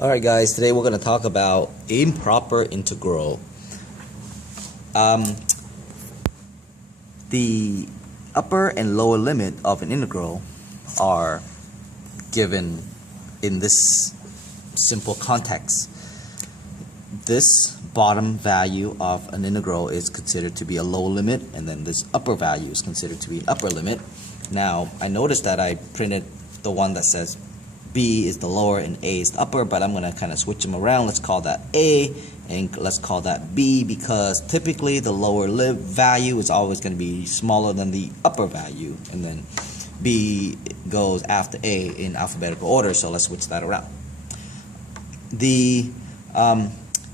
Alright guys, today we're going to talk about improper integral. The upper and lower limit of an integral are given in this simple context. This bottom value of an integral is considered to be a lower limit, and then this upper value is considered to be an upper limit. Now, I noticed that I printed the one that says B is the lower and A is the upper, but I'm going to kind of switch them around. Let's call that A and let's call that B, because typically the lower value is always going to be smaller than the upper value, and then B goes after A in alphabetical order, so let's switch that around.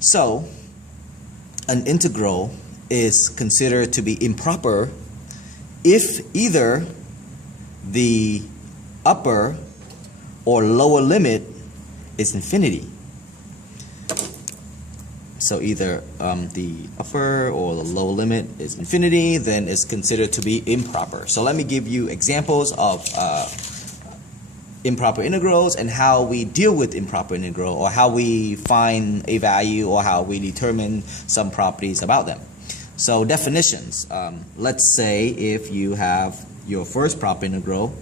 So an integral is considered to be improper if either the upper or lower limit is infinity. So either the upper or the lower limit is infinity, then it's considered to be improper. So let me give you examples of improper integrals and how we deal with improper integral, or how we find a value, or how we determine some properties about them. So definitions. Let's say if you have your first proper integral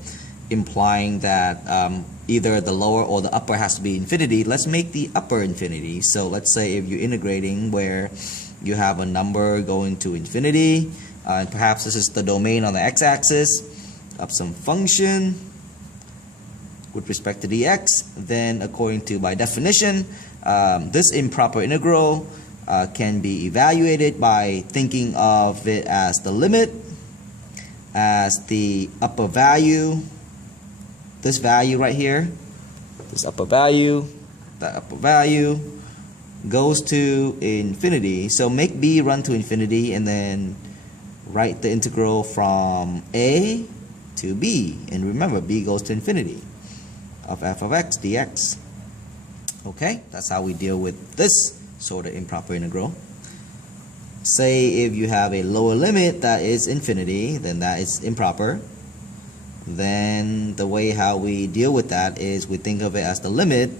implying that either the lower or the upper has to be infinity, let's make the upper infinity. So let's say if you're integrating where you have a number going to infinity, and perhaps this is the domain on the x-axis of some function with respect to dx, then according to by definition, this improper integral can be evaluated by thinking of it as the limit, as the upper value, this value right here, this upper value, that upper value goes to infinity. So make b run to infinity and then write the integral from a to b. And remember, b goes to infinity of f of x dx. Okay, that's how we deal with this sort of improper integral. Say if you have a lower limit that is infinity, then that is improper. Then the way how we deal with that is we think of it as the limit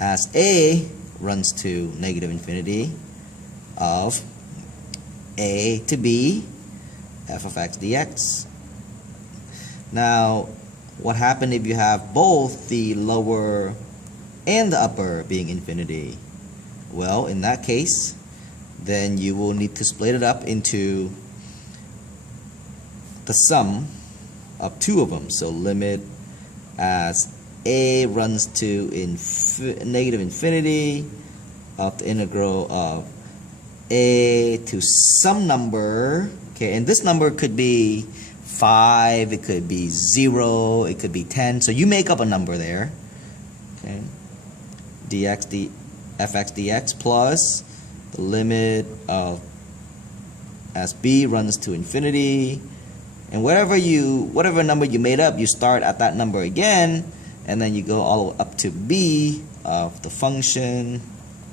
as a runs to negative infinity of a to b f of x dx. Now, what happens if you have both the lower and the upper being infinity? Well, in that case, then you will need to split it up into the sum of two of them. So limit as a runs to negative infinity of the integral of a to some number. Okay, and this number could be 5, it could be 0, it could be 10. So you make up a number there. Okay, dx fx dx plus the limit of as b runs to infinity. And whatever number you made up, you start at that number again, and then you go all the way up to b of the function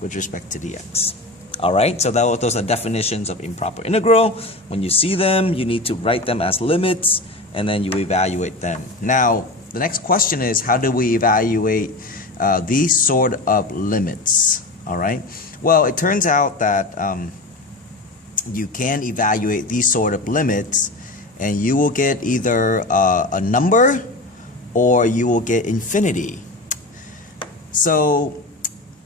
with respect to dx. Alright, so those are definitions of improper integral. When you see them, you need to write them as limits, and then you evaluate them. Now, the next question is, how do we evaluate these sort of limits? Alright, well, it turns out that you can evaluate these sort of limits, and you will get either a number or you will get infinity. So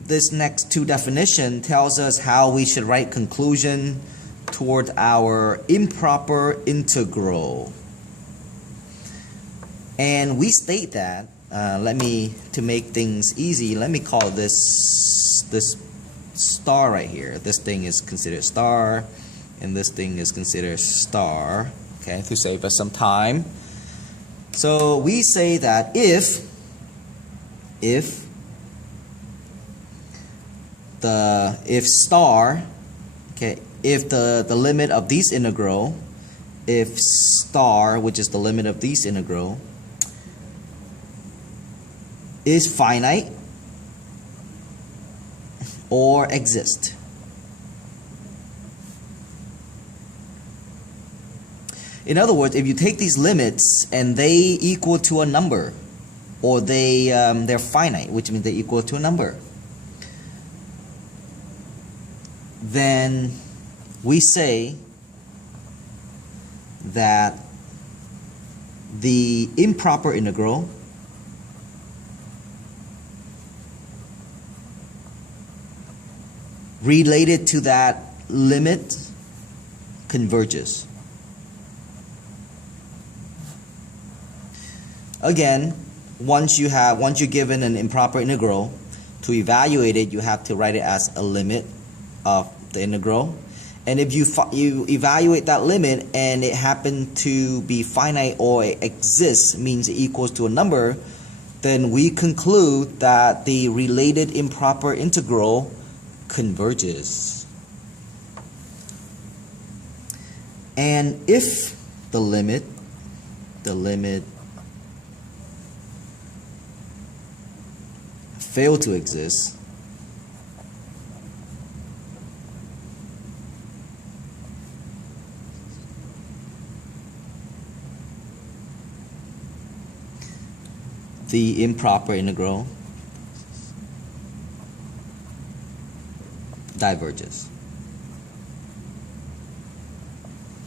this next two definition tells us how we should write conclusion toward our improper integral. And we state that, to make things easy, let me call this star right here. This thing is considered star, and this thing is considered star. Okay, to save us some time. So we say that if star, okay, if the limit of these integral, if star, which is the limit of these integral, is finite or exist. In other words, if you take these limits and they equal to a number, or they're finite, which means they equal to a number, then we say that the improper integral related to that limit converges. Again, once you're given an improper integral, to evaluate it, you have to write it as a limit of the integral. And if you evaluate that limit and it happened to be finite or it exists, means it equals to a number, then we conclude that the related improper integral converges. And if the limit fail to exist, the improper integral diverges.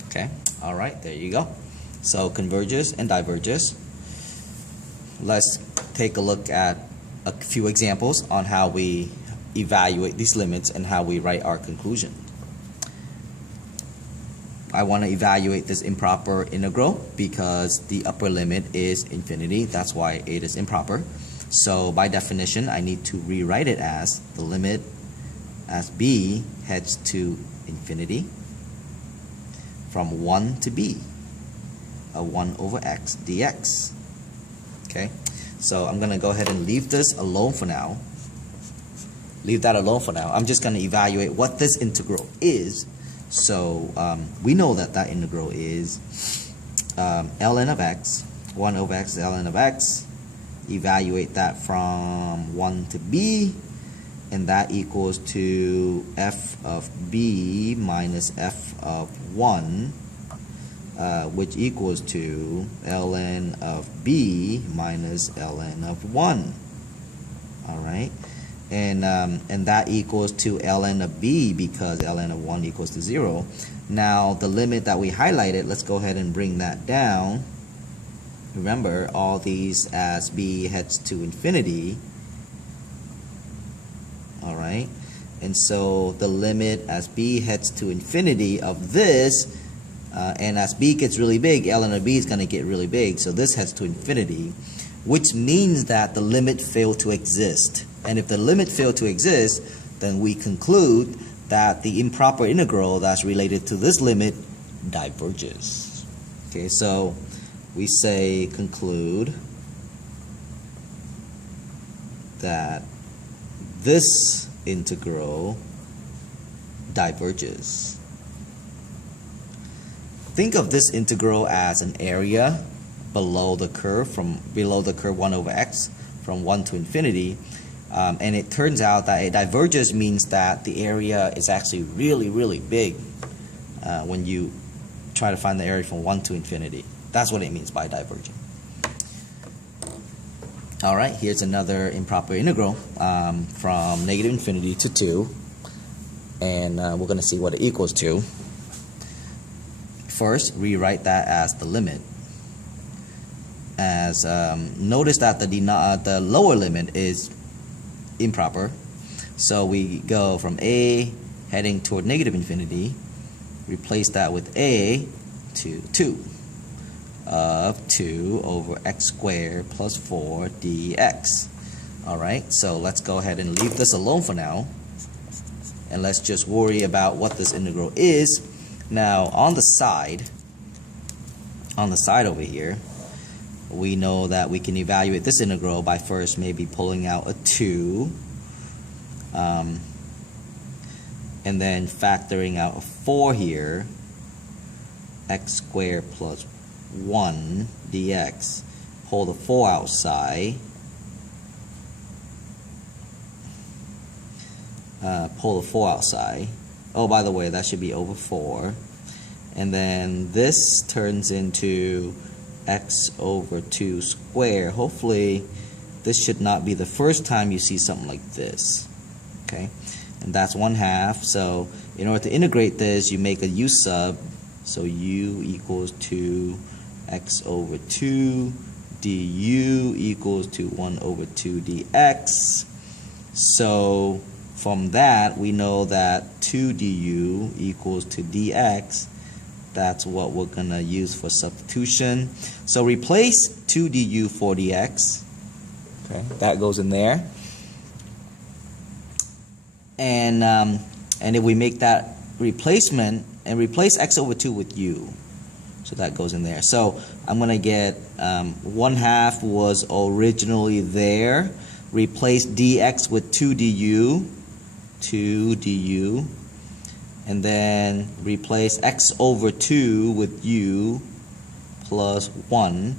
Okay, all right, there you go. So converges and diverges. Let's take a look at a few examples on how we evaluate these limits and how we write our conclusion. I want to evaluate this improper integral because the upper limit is infinity. That's why it is improper. So by definition, I need to rewrite it as the limit as b heads to infinity from 1 to b, a 1 over x dx. Okay, so I'm going to go ahead and leave this alone for now. Leave that alone for now. I'm just going to evaluate what this integral is. So we know that that integral is ln of x, 1 over x ln of x. Evaluate that from 1 to b, and that equals to f of b minus f of 1, which equals to ln of b minus ln of 1. All right. And that equals to ln of b because ln of 1 equals to 0. Now the limit that we highlighted, let's go ahead and bring that down. Remember, all these as b heads to infinity. All right, and so the limit as b heads to infinity of this, and as b gets really big, ln of b is going to get really big, so this heads to infinity, which means that the limit failed to exist. And if the limit failed to exist, then we conclude that the improper integral that's related to this limit diverges. Okay, so we say conclude that this integral diverges. Think of this integral as an area below the curve, from below the curve 1 over x, from 1 to infinity. And it turns out that it diverges means that the area is actually really, really big when you try to find the area from 1 to infinity. That's what it means by diverging. All right, here's another improper integral from negative infinity to 2. And we're going to see what it equals to. First, rewrite that as the limit. As notice that the lower limit is improper, so we go from a heading toward negative infinity, replace that with a to 2 of 2 over x squared plus 4 dx. Alright, so let's go ahead and leave this alone for now, and let's just worry about what this integral is. Now on the side over here, we know that we can evaluate this integral by first maybe pulling out a 2, and then factoring out a 4 here, x squared plus 1 dx. Pull the 4 outside, pull the 4 outside. Oh, by the way, that should be over 4. And then this turns into x over 2 squared. Hopefully this should not be the first time you see something like this. Okay, and that's 1/2. So in order to integrate this, you make a u sub. So u equals to x over 2 du equals to 1 over 2 dx. So from that, we know that 2 du equals to dx. That's what we're going to use for substitution. So replace 2 du for dx. Okay, that goes in there. And if we make that replacement and replace x over 2 with u, so that goes in there. So I'm going to get 1/2 was originally there. Replace dx with 2 du, and then replace x over 2 with u plus 1.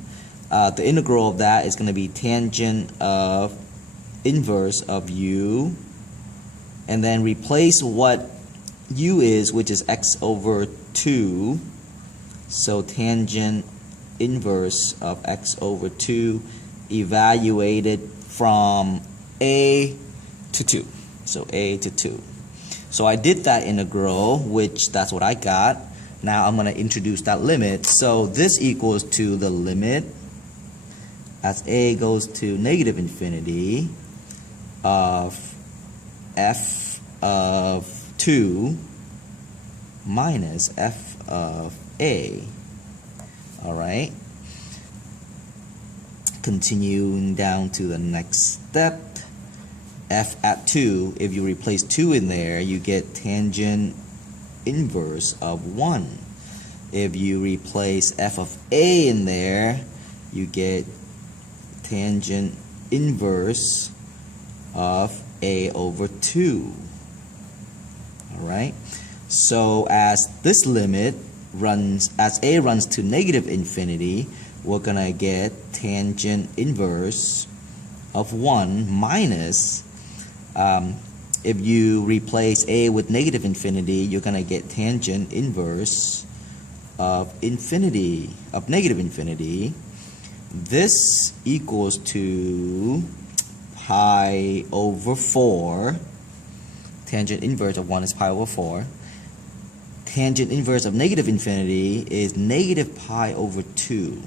The integral of that is going to be tangent of inverse of u, and then replace what u is, which is x over 2. So tangent inverse of x over 2 evaluated from a to 2. So a to 2. So I did that integral, which that's what I got. Now I'm going to introduce that limit. So this equals to the limit as a goes to negative infinity of f of 2 minus f of a. Alright. Continuing down to the next step. F at 2, if you replace 2 in there, you get tangent inverse of 1. If you replace f of a in there, you get tangent inverse of a over 2. Alright, so as this limit runs, as a runs to negative infinity, we're going to get tangent inverse of 1 minus, if you replace a with negative infinity, you're going to get tangent inverse of infinity, of negative infinity. This equals to pi over 4. Tangent inverse of 1 is pi over 4. Tangent inverse of negative infinity is negative pi over 2.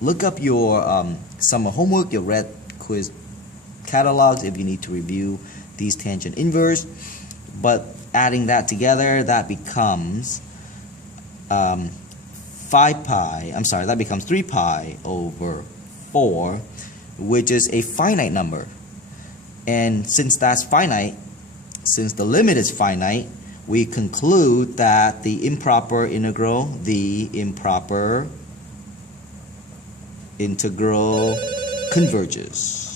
Look up your summer homework, your red quiz catalogs if you need to review these tangent inverse. But adding that together, that becomes 3 pi over 4, which is a finite number. And since that's finite, since the limit is finite, we conclude that the improper integral converges.